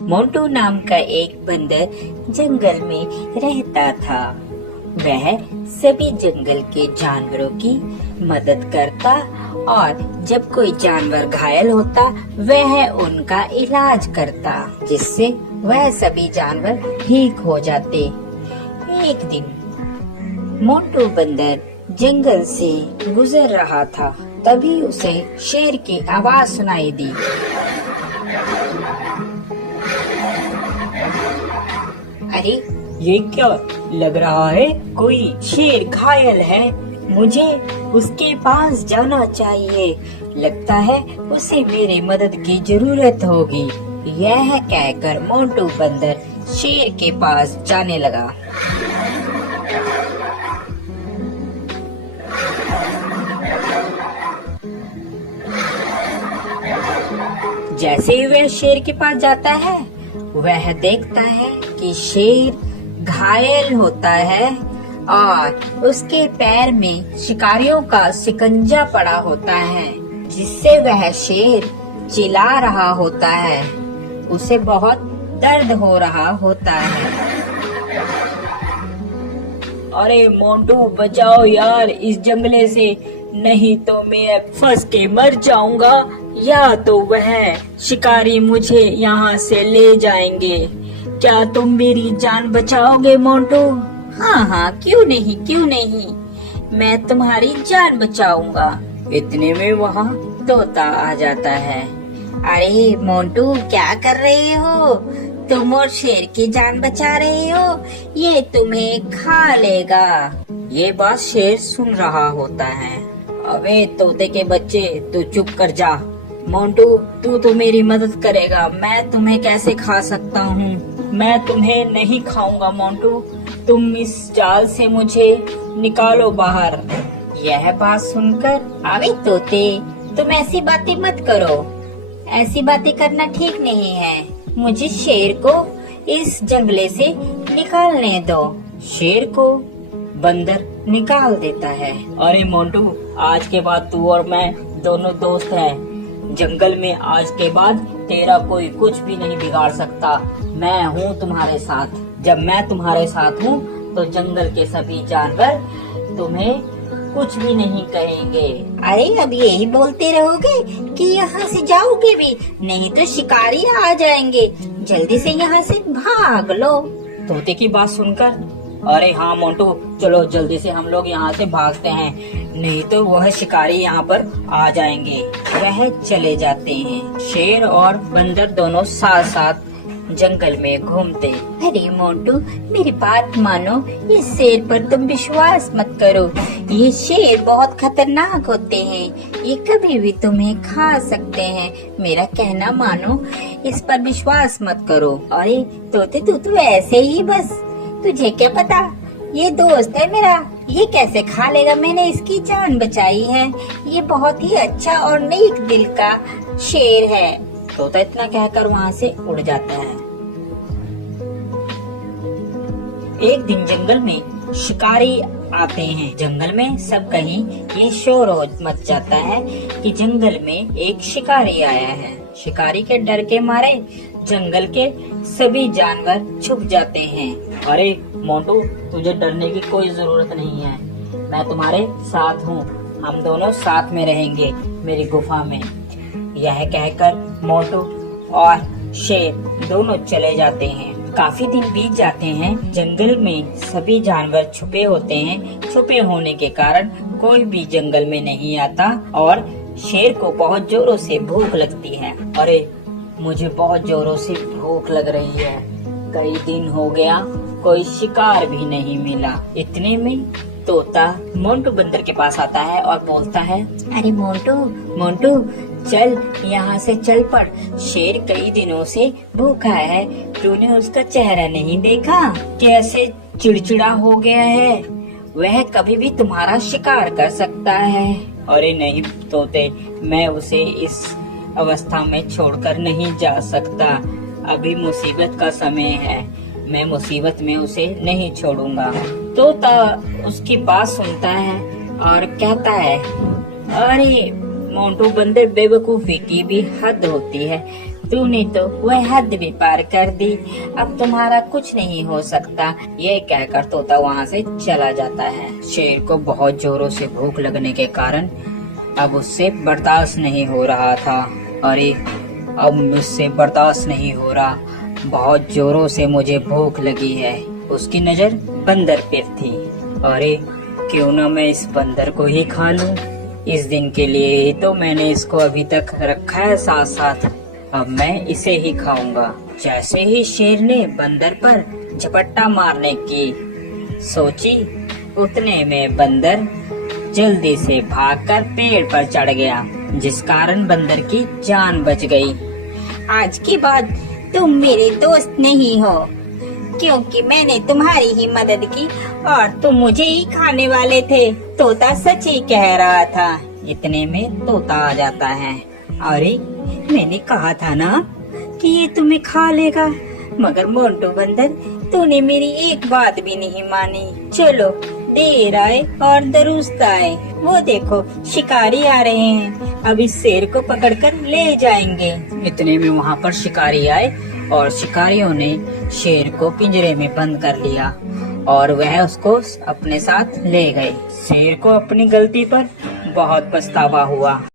मोंटू नाम का एक बंदर जंगल में रहता था। वह सभी जंगल के जानवरों की मदद करता और जब कोई जानवर घायल होता वह उनका इलाज करता, जिससे वह सभी जानवर ठीक हो जाते। एक दिन मोंटू बंदर जंगल से गुजर रहा था, तभी उसे शेर की आवाज सुनाई दी। अरे ये क्या लग रहा है? कोई शेर घायल है, मुझे उसके पास जाना चाहिए। लगता है उसे मेरी मदद की जरूरत होगी। यह कहकर मोंटू बंदर शेर के पास जाने लगा। जैसे ही वह शेर के पास जाता है, वह देखता है कि शेर घायल होता है और उसके पैर में शिकारियों का शिकंजा पड़ा होता है, जिससे वह शेर चिल्ला रहा होता है। उसे बहुत दर्द हो रहा होता है। अरे मोंटू बचाओ यार इस जंगले से, नहीं तो मैं फंस के मर जाऊंगा, या तो वह शिकारी मुझे यहाँ से ले जाएंगे। क्या तुम मेरी जान बचाओगे मोंटू? हाँ, क्यों नहीं, मैं तुम्हारी जान बचाऊंगा। इतने में वहाँ तोता आ जाता है। अरे मोंटू, क्या कर रहे हो? तुम और शेर की जान बचा रहे हो, ये तुम्हें खा लेगा। ये बात शेर सुन रहा होता है। अबे तोते के बच्चे, तू चुप कर जा। मोंटू तू तो मेरी मदद करेगा, मैं तुम्हें कैसे खा सकता हूँ? मैं तुम्हें नहीं खाऊंगा मोंटू, तुम इस जाल से मुझे निकालो बाहर। यह बात सुनकर, अबे तोते, तुम ऐसी बातें मत करो, ऐसी बातें करना ठीक नहीं है। मुझे शेर को इस जंगले से निकालने दो। शेर को बंदर निकाल देता है। अरे मोंटू, आज के बाद तू और मैं दोनों दोस्त हैं। जंगल में आज के बाद तेरा कोई कुछ भी नहीं बिगाड़ सकता। मैं हूँ तुम्हारे साथ। जब मैं तुम्हारे साथ हूँ तो जंगल के सभी जानवर तुम्हें कुछ भी नहीं कहेंगे। अरे अब यही बोलते रहोगे कि यहाँ से जाओगे भी, नहीं तो शिकारी आ जाएंगे। जल्दी से यहाँ से भाग लो। तोते की बात सुनकर, अरे हाँ मोंटू, चलो जल्दी से हम लोग यहाँ से भागते हैं, नहीं तो वह शिकारी यहाँ पर आ जाएंगे। वह चले जाते हैं। शेर और बंदर दोनों साथ साथ जंगल में घूमते। अरे मोंटू, मेरी बात मानो, इस शेर पर तुम विश्वास मत करो। ये शेर बहुत खतरनाक होते हैं, ये कभी भी तुम्हें खा सकते हैं। मेरा कहना मानो, इस पर विश्वास मत करो। अरे तोते, तू तो ऐसे ही बस, तुझे क्या पता, ये दोस्त है मेरा, ये कैसे खा लेगा? मैंने इसकी जान बचाई है। ये बहुत ही अच्छा और नेक दिल का शेर है। तोता इतना कहकर वहाँ से उड़ जाता है। एक दिन जंगल में शिकारी आते हैं। जंगल में सब कहीं ये शोर मच जाता है कि जंगल में एक शिकारी आया है। शिकारी के डर के मारे जंगल के सभी जानवर छुप जाते हैं। अरे मोंटू, तुझे डरने की कोई जरूरत नहीं है, मैं तुम्हारे साथ हूँ, हम दोनों साथ में रहेंगे मेरी गुफा में। यह कहकर मोंटू और शेर दोनों चले जाते हैं। काफी दिन बीत जाते हैं। जंगल में सभी जानवर छुपे होते हैं। छुपे होने के कारण कोई भी जंगल में नहीं आता और शेर को बहुत जोरों से भूख लगती है। अरे मुझे बहुत जोरों से भूख लग रही है, कई दिन हो गया कोई शिकार भी नहीं मिला। इतने में तोता मोंटू बंदर के पास आता है और बोलता है, अरे मोंटू, चल यहाँ से चल पड़। शेर कई दिनों से भूखा है, तूने उसका चेहरा नहीं देखा? कैसे चिड़चिड़ा हो गया है, वह कभी भी तुम्हारा शिकार कर सकता है। अरे नहीं तोते, मैं उसे इस अवस्था में छोड़कर नहीं जा सकता, अभी मुसीबत का समय है, मैं मुसीबत में उसे नहीं छोड़ूंगा। तोता उसकी बात सुनता है और कहता है, अरे मोंटू बंदर, बेवकूफी की भी हद होती है, तूने तो वह हद भी पार कर दी, अब तुम्हारा कुछ नहीं हो सकता। ये कहकर तोता वहाँ से चला जाता है। शेर को बहुत जोरों से भूख लगने के कारण अब उससे बर्दाश्त नहीं हो रहा था। अरे अब मुझसे बर्दाश्त नहीं हो रहा, बहुत जोरों से मुझे भूख लगी है। उसकी नजर बंदर पे थी। अरे क्यों ना मैं इस बंदर को ही खा लूं। इस दिन के लिए ही तो मैंने इसको अभी तक रखा है साथ साथ, अब मैं इसे ही खाऊंगा। जैसे ही शेर ने बंदर पर झपट्टा मारने की सोची, उतने में बंदर जल्दी से भागकर पेड़ पर चढ़ गया, जिस कारण बंदर की जान बच गई। आज के बाद तुम मेरे दोस्त नहीं हो, क्योंकि मैंने तुम्हारी ही मदद की और तुम मुझे ही खाने वाले थे। तोता सच ही कह रहा था। इतने में तोता आ जाता है। अरे मैंने कहा था ना कि ये तुम्हें खा लेगा, मगर मोंटू बंदर तूने मेरी एक बात भी नहीं मानी। चलो देर आए और दुरुस्त आए, वो देखो शिकारी आ रहे हैं, अब इस शेर को पकड़कर ले जाएंगे। इतने में वहाँ पर शिकारी आए और शिकारियों ने शेर को पिंजरे में बंद कर लिया और वह उसको अपने साथ ले गए। शेर को अपनी गलती पर बहुत पछतावा हुआ।